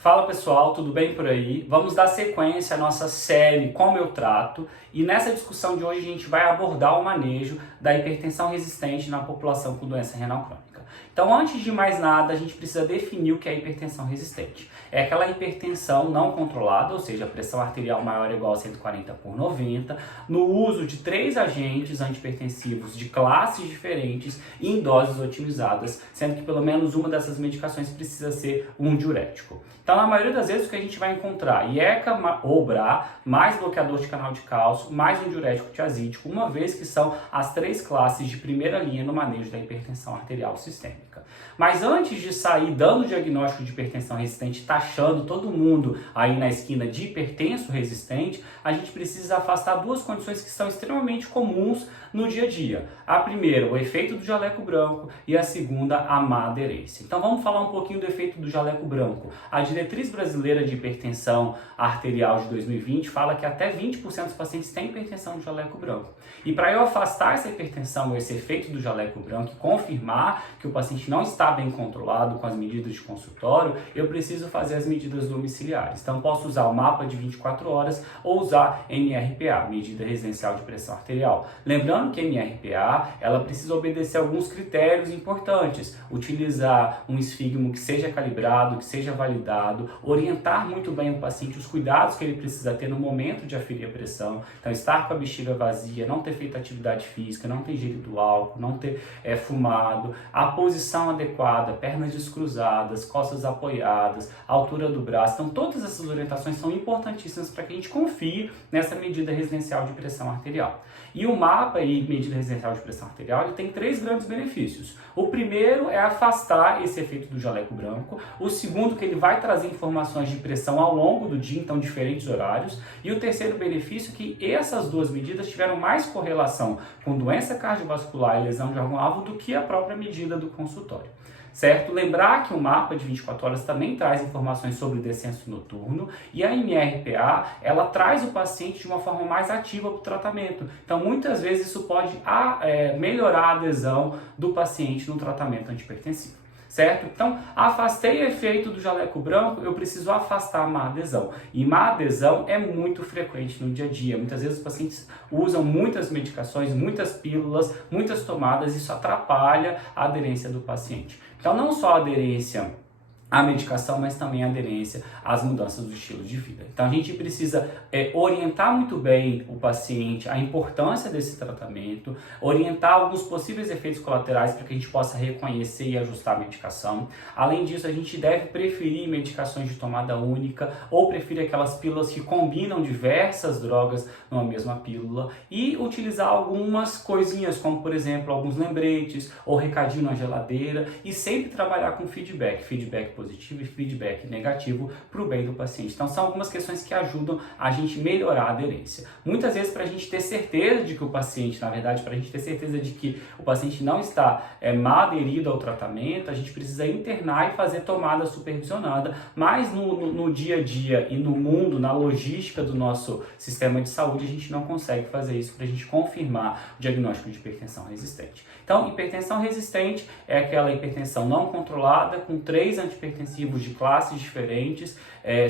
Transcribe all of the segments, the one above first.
Fala pessoal, tudo bem por aí? Vamos dar sequência à nossa série Como Eu Trato e nessa discussão de hoje a gente vai abordar o manejo da hipertensão resistente na população com doença renal crônica. Então, antes de mais nada, a gente precisa definir o que é hipertensão resistente. É aquela hipertensão não controlada, ou seja, a pressão arterial maior ou igual a 140/90, no uso de 3 agentes antihipertensivos de classes diferentes e em doses otimizadas, sendo que pelo menos uma dessas medicações precisa ser um diurético. Então, na maioria das vezes, o que a gente vai encontrar? IECA ou BRA, mais bloqueador de canal de cálcio, mais um diurético tiazídico, uma vez que são as 3 classes de primeira linha no manejo da hipertensão arterial sistêmica. Mas antes de sair dando o diagnóstico de hipertensão resistente, taxando todo mundo aí na esquina de hipertenso resistente, a gente precisa afastar 2 condições que são extremamente comuns no dia a dia. A primeira, o efeito do jaleco branco, e a segunda, a má aderência. Então vamos falar um pouquinho do efeito do jaleco branco. A diretriz brasileira de hipertensão arterial de 2020 fala que até 20% dos pacientes têm hipertensão do jaleco branco. E para eu afastar essa hipertensão, esse efeito do jaleco branco e confirmar que o paciente não está bem controlado com as medidas de consultório, eu preciso fazer as medidas domiciliares. Então posso usar o mapa de 24 horas ou usar MRPA, medida residencial de pressão arterial. Lembrando que a MRPA, ela precisa obedecer alguns critérios importantes, utilizar um esfigmo que seja calibrado, que seja validado, orientar muito bem o paciente os cuidados que ele precisa ter no momento de aferir a pressão, então estar com a bexiga vazia, não ter feito atividade física, não ter ingerido álcool, não ter fumado, a posição adequada, pernas descruzadas, costas apoiadas, altura do braço, então todas essas orientações são importantíssimas para que a gente confie nessa medida residencial de pressão arterial. E o mapa e medida residencial de pressão arterial ele tem 3 grandes benefícios. O primeiro é afastar esse efeito do jaleco branco. O segundo, que ele vai trazer informações de pressão ao longo do dia, então diferentes horários. E o terceiro benefício é que essas 2 medidas tiveram mais correlação com doença cardiovascular e lesão de órgão-alvo do que a própria medida do consultório. Certo? Lembrar que o mapa de 24 horas também traz informações sobre descenso noturno e a MRPA, ela traz o paciente de uma forma mais ativa para o tratamento. Então, muitas vezes isso pode melhorar a adesão do paciente no tratamento antihipertensivo. Certo? Então, afastei o efeito do jaleco branco, eu preciso afastar a má adesão. E má adesão é muito frequente no dia a dia. Muitas vezes os pacientes usam muitas medicações, muitas pílulas, muitas tomadas, isso atrapalha a aderência do paciente. Então, não só a aderência à medicação, mas também a aderência às mudanças do estilo de vida. Então a gente precisa orientar muito bem o paciente, a importância desse tratamento, orientar alguns possíveis efeitos colaterais para que a gente possa reconhecer e ajustar a medicação. Além disso, a gente deve preferir medicações de tomada única ou preferir aquelas pílulas que combinam diversas drogas numa mesma pílula e utilizar algumas coisinhas, como por exemplo, alguns lembretes ou recadinho na geladeira e sempre trabalhar com feedback positivo e feedback negativo para o bem do paciente. Então são algumas questões que ajudam a gente melhorar a aderência. Muitas vezes para a gente ter certeza de que o paciente, na verdade, para a gente ter certeza de que o paciente não está mal aderido ao tratamento, a gente precisa internar e fazer tomada supervisionada, mas no dia a dia e no mundo, na logística do nosso sistema de saúde, a gente não consegue fazer isso para a gente confirmar o diagnóstico de hipertensão resistente. Então, hipertensão resistente é aquela hipertensão não controlada com 3 antihipertensivos de classes diferentes,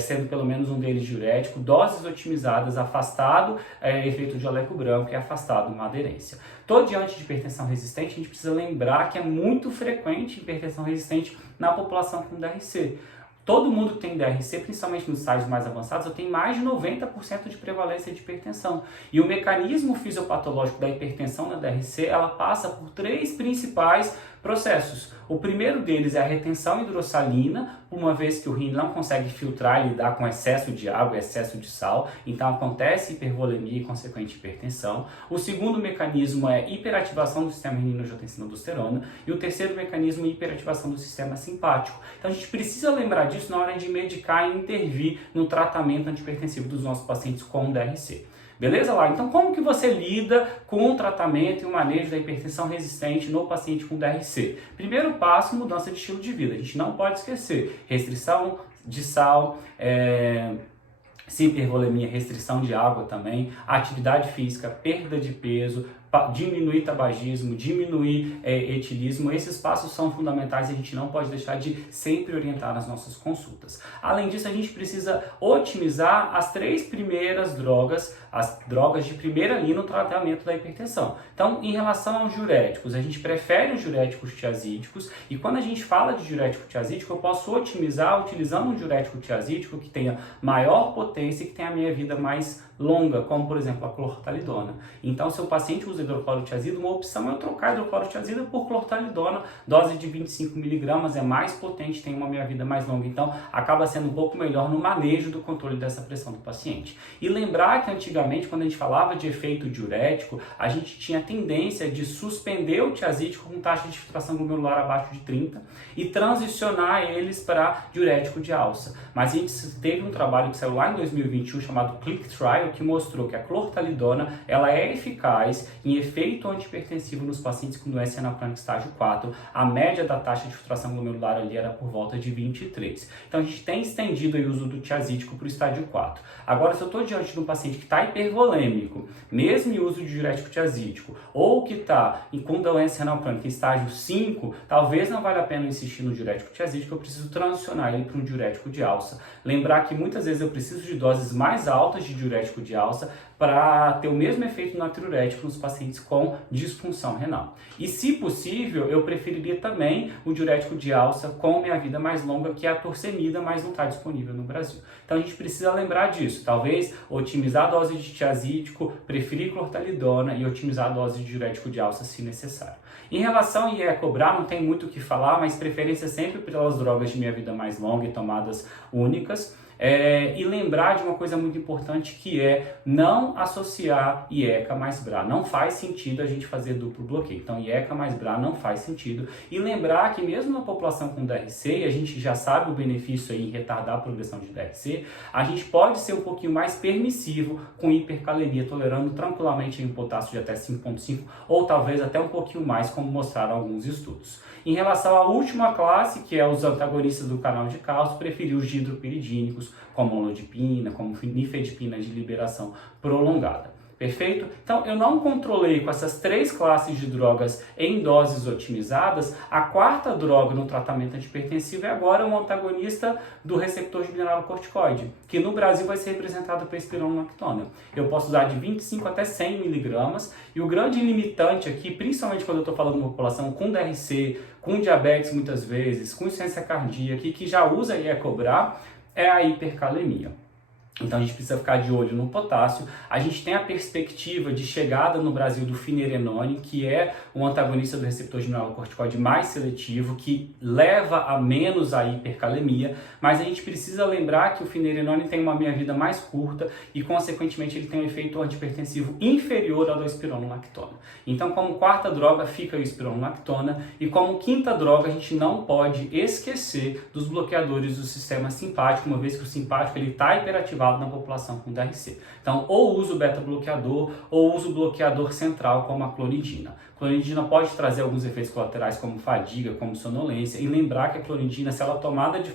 sendo pelo menos um deles diurético, doses otimizadas, afastado efeito de jaleco branco e afastado uma aderência. Tô diante de hipertensão resistente, a gente precisa lembrar que é muito frequente hipertensão resistente na população com DRC. Todo mundo que tem DRC, principalmente nos estágios mais avançados, tem mais de 90% de prevalência de hipertensão. E o mecanismo fisiopatológico da hipertensão na DRC, ela passa por 3 principais processos. O primeiro deles é a retenção hidrossalina, uma vez que o rim não consegue filtrar e lidar com excesso de água e excesso de sal, então acontece hipervolemia e consequente hipertensão. O segundo mecanismo é hiperativação do sistema renina-angiotensina-aldosterona e o terceiro mecanismo é hiperativação do sistema simpático. Então a gente precisa lembrar disso na hora de medicar e intervir no tratamento antihipertensivo dos nossos pacientes com DRC. Beleza lá? Então como que você lida com o tratamento e o manejo da hipertensão resistente no paciente com DRC? Primeiro passo, mudança de estilo de vida. A gente não pode esquecer restrição de sal, hipervolemia, restrição de água também, atividade física, perda de peso, diminuir tabagismo, diminuir etilismo. Esses passos são fundamentais e a gente não pode deixar de sempre orientar nas nossas consultas. Além disso, a gente precisa otimizar as 3 primeiras drogas, as drogas de primeira linha no tratamento da hipertensão. Então, em relação aos diuréticos, a gente prefere os diuréticos tiazídicos, e quando a gente fala de diurético tiazídico, eu posso otimizar utilizando um diurético tiazídico que tenha maior potência e que tenha a meia-vida mais longa, como por exemplo a clortalidona. Então, se o paciente usa hidroclorotiazida, uma opção é eu trocar a hidroclorotiazida por clortalidona, dose de 25 mg, é mais potente, tem uma meia-vida mais longa, então acaba sendo um pouco melhor no manejo do controle dessa pressão do paciente. E lembrar que antigamente, quando a gente falava de efeito diurético, a gente tinha tendência de suspender o tiazídico com taxa de filtração glomerular abaixo de 30 e transicionar eles para diurético de alça. Mas a gente teve um trabalho que saiu lá em 2021 chamado Click Trial, que mostrou que a clortalidona ela é eficaz em efeito antihipertensivo nos pacientes com doença renal crônica estágio 4. A média da taxa de filtração glomerular ali era por volta de 23. Então a gente tem estendido o uso do tiazídico para o estágio 4. Agora, se eu estou diante de um paciente que está hipervolêmico, mesmo em uso de diurético tiazídico, ou que está com doença renal crônica em estágio 5, talvez não valha a pena insistir no diurético tiazídico, eu preciso transicionar ele para um diurético de alça. Lembrar que muitas vezes eu preciso de doses mais altas de diurético de alça para ter o mesmo efeito natriurético nos pacientes com disfunção renal. E, se possível, eu preferiria também o diurético de alça com meia-vida mais longa, que é a torcemida, mas não está disponível no Brasil. Então a gente precisa lembrar disso. Talvez otimizar a dose de tiazídico, preferir clortalidona e otimizar a dose de diurético de alça se necessário. Em relação a IECOBRA, não tem muito o que falar, mas preferência sempre pelas drogas de meia-vida mais longa e tomadas únicas. E lembrar de uma coisa muito importante, que é não associar IECA mais BRA. Não faz sentido a gente fazer duplo bloqueio. Então, IECA mais BRA não faz sentido. E lembrar que mesmo na população com DRC, e a gente já sabe o benefício aí em retardar a progressão de DRC, a gente pode ser um pouquinho mais permissivo com hipercalemia, tolerando tranquilamente um potássio de até 5,5 ou talvez até um pouquinho mais, como mostraram alguns estudos. Em relação à última classe, que é os antagonistas do canal de cálcio, preferi os dihidropiridínicos, como amlodipina, como nifedipina de liberação prolongada. Perfeito? Então, eu não controlei com essas 3 classes de drogas em doses otimizadas. A 4ª droga no tratamento antihipertensivo é agora um antagonista do receptor de mineralocorticoide, que no Brasil vai ser representado pela espironolactona. Eu posso usar de 25 até 100 mg, e o grande limitante aqui, principalmente quando eu estou falando de uma população com DRC, com diabetes muitas vezes, com insuficiência cardíaca, que já usa IECOBRA, é a hipercalemia. Então a gente precisa ficar de olho no potássio. A gente tem a perspectiva de chegada no Brasil do finerenone, que é um antagonista do receptor de mineralocorticoide mais seletivo, que leva a menos a hipercalemia, mas a gente precisa lembrar que o finerenone tem uma meia-vida mais curta e, consequentemente, ele tem um efeito antihipertensivo inferior ao da espironolactona. Então, como 4ª droga, fica a espironolactona, e como 5ª droga, a gente não pode esquecer dos bloqueadores do sistema simpático, uma vez que o simpático está hiperativado na população com DRC. Então, ou uso beta-bloqueador ou uso bloqueador central, como a clonidina. A clonidina pode trazer alguns efeitos colaterais, como fadiga, como sonolência, e lembrar que a clonidina, se ela é tomada de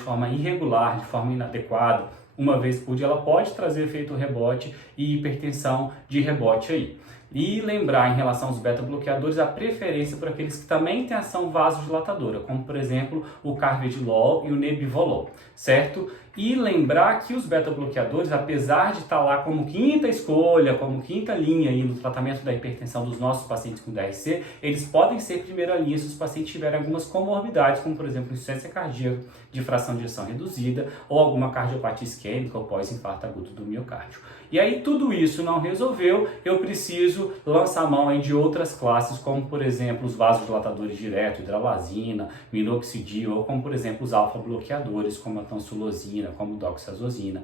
forma irregular, de forma inadequada, uma vez por dia, ela pode trazer efeito rebote e hipertensão de rebote aí. E lembrar, em relação aos beta-bloqueadores, a preferência por aqueles que também têm ação vasodilatadora, como por exemplo o carvedilol e o nebivolol, certo? E lembrar que os beta-bloqueadores, apesar de estar lá como 5ª escolha, como 5ª linha aí no tratamento da hipertensão dos nossos pacientes com DRC, eles podem ser primeira linha se os pacientes tiverem algumas comorbidades, como por exemplo insuficiência cardíaca de fração de ejeção reduzida ou alguma cardiopatia isquêmica ou pós-infarto agudo do miocárdio. E aí tudo isso não resolveu, eu preciso lançar mão aí de outras classes, como por exemplo os vasodilatadores direto, hidralazina, minoxidil, ou como por exemplo os alfa-bloqueadores, como a tansulosina, como doxazosina.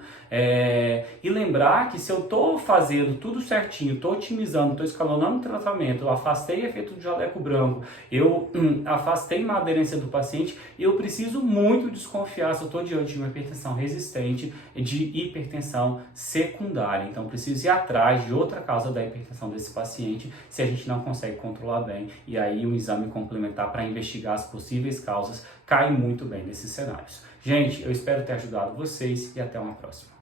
E lembrar que se eu estou fazendo tudo certinho, estou otimizando, estou escalonando o tratamento, eu afastei efeito de jaleco branco, eu afastei uma aderência do paciente, eu preciso muito desconfiar se eu estou diante de uma hipertensão resistente, de hipertensão secundária. Então, preciso ir atrás de outra causa da hipertensão desse paciente se a gente não consegue controlar bem. E aí, um exame complementar para investigar as possíveis causas cai muito bem nesses cenários. Gente, eu espero ter ajudado vocês e até uma próxima.